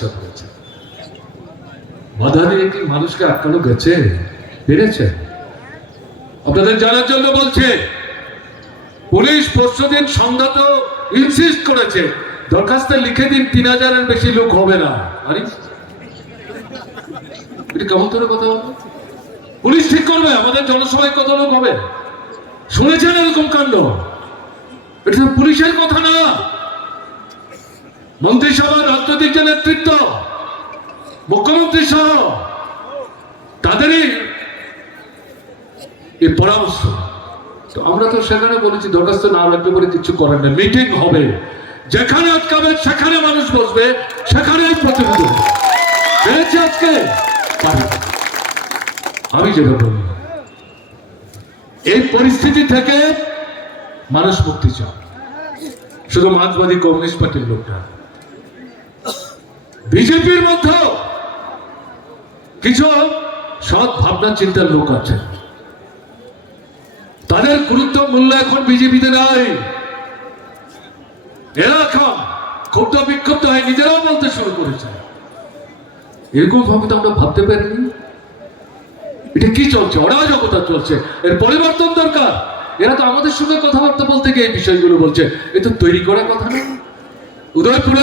চেষ্টা করেছে। বাধা দিয়ে কি মানুষকে আটকানো গেছে? পেরেছে? আপনাদের জানার জন্য বলছে, পুলিশ পরশুদিন সন্ধ্যাতে ইনসিস্ট করেছে দরখাস্তে লিখে দিন 3000-এর বেশি লোক হবে না। আরে এটা কেমন করে কথা হবে? পুলিশ ঠিক করবে আমাদের জনসভায় কত লোক হবে। শুনেছেন এরকম কাণ্ড? এটা পুলিশের কথা না, মন্ত্রিসভার রাজনৈতিক যে নেতৃত্ব, মুখ্যমন্ত্রী সহ তাদেরই এই পরামর্শ। তো আমরা তো সেখানে বলেছি দরখাস্ত না লাগবে বলে কিছু করেন না, মিটিং হবে, যেখানে আটকাবে সেখানে মানুষ বসবে, সেখানে প্রতিনিধি হবে। পেরেছে আজকে? আমি যেটা বলি, এই পরিস্থিতি থেকে মানুষ মুক্তি চায়, শুধু মার্ক্সবাদী কমিউনিস্ট পার্টির লোকটা, বিজেপির মধ্যে কিছু সৎ ভাবনা চিন্তার লোক আছে, তাদের গুরুত্ব মূল্য এখন বিজেপিতে নাই। এরা এখন ক্ষুব্ধ বিক্ষুব্ধ হয় নিজেরাও বলতে শুরু করেছে। এরকম ভাবে তো আমরা ভাবতে পারিনি। এটা কি চলছে? অরাজকতা চলছে, এর পরিবর্তন দরকার। এরা তো আমাদের সঙ্গে কথাবার্তা বলতে গিয়ে এই বিষয়গুলো বলছে, এ তো তৈরি করা কথা না। উদয়পুরে